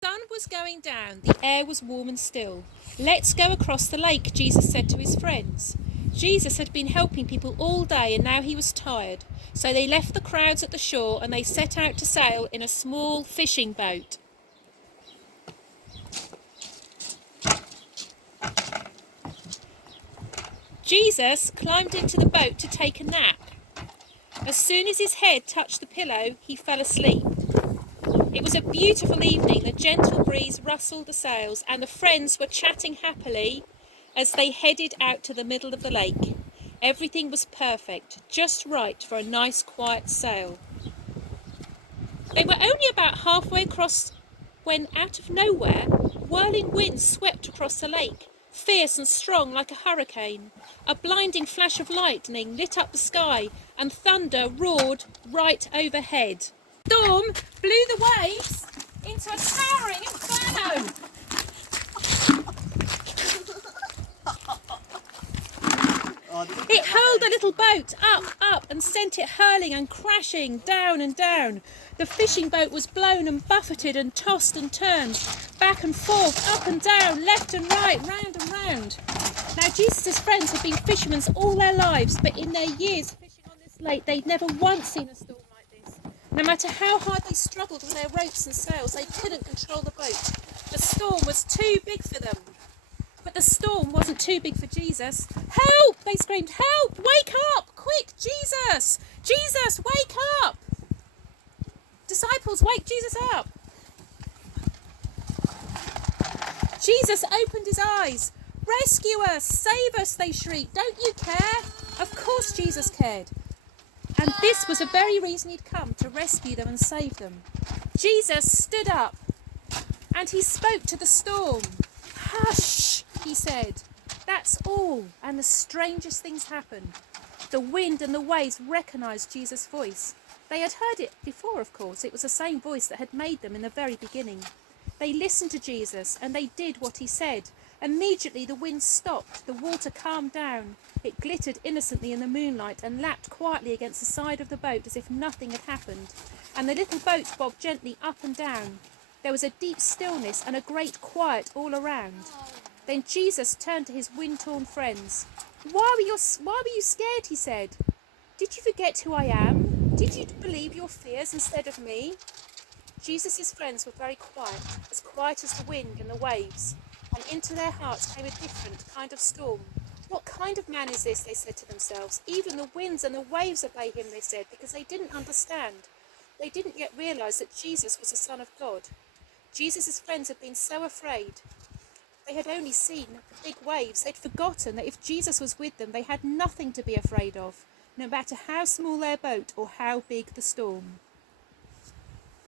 The sun was going down, the air was warm and still. "Let's go across the lake," Jesus said to his friends. Jesus had been helping people all day and now he was tired. So they left the crowds at the shore and they set out to sail in a small fishing boat. Jesus climbed into the boat to take a nap. As soon as his head touched the pillow, he fell asleep. It was a beautiful evening. The gentle breeze rustled the sails and the friends were chatting happily as they headed out to the middle of the lake. Everything was perfect, just right for a nice quiet sail. They were only about halfway across when, out of nowhere, whirling winds swept across the lake, fierce and strong like a hurricane. A blinding flash of lightning lit up the sky and thunder roared right overhead. The storm blew the waves into a towering inferno. It hurled the little boat up, and sent it hurling and crashing down and down. The fishing boat was blown and buffeted and tossed and turned, back and forth, up and down, left and right, round and round. Now Jesus' friends had been fishermen all their lives, but in their years fishing on this lake, they'd never once seen a storm like this. No matter how hard they struggled with their ropes and sails, they couldn't control the boat. The storm was too big for them. But the storm wasn't too big for Jesus. "Help!" they screamed. "Help! Wake up! Quick, Jesus! Jesus, wake up! Disciples, wake Jesus up!" Jesus opened his eyes. "Rescue us! Save us!" they shrieked. "Don't you care?" Of course Jesus cared. And this was the very reason he'd come, to rescue them and save them. Jesus stood up and he spoke to the storm. "Hush," he said. That's all. And the strangest things happened. The wind and the waves recognised Jesus' voice. They had heard it before, of course. It was the same voice that had made them in the very beginning. They listened to Jesus and they did what he said. Immediately the wind stopped, the water calmed down. It glittered innocently in the moonlight and lapped quietly against the side of the boat as if nothing had happened. And the little boat bobbed gently up and down. There was a deep stillness and a great quiet all around. Then Jesus turned to his wind-torn friends. Why were you scared?" he said. "Did you forget who I am? Did you believe your fears instead of me?" Jesus' friends were very quiet as the wind and the waves, and into their hearts came a different kind of storm. "What kind of man is this?" they said to themselves. "Even the winds and the waves obey him," they said, because they didn't understand. They didn't yet realise that Jesus was the Son of God. Jesus' friends had been so afraid. They had only seen the big waves. They'd forgotten that if Jesus was with them, they had nothing to be afraid of, no matter how small their boat or how big the storm.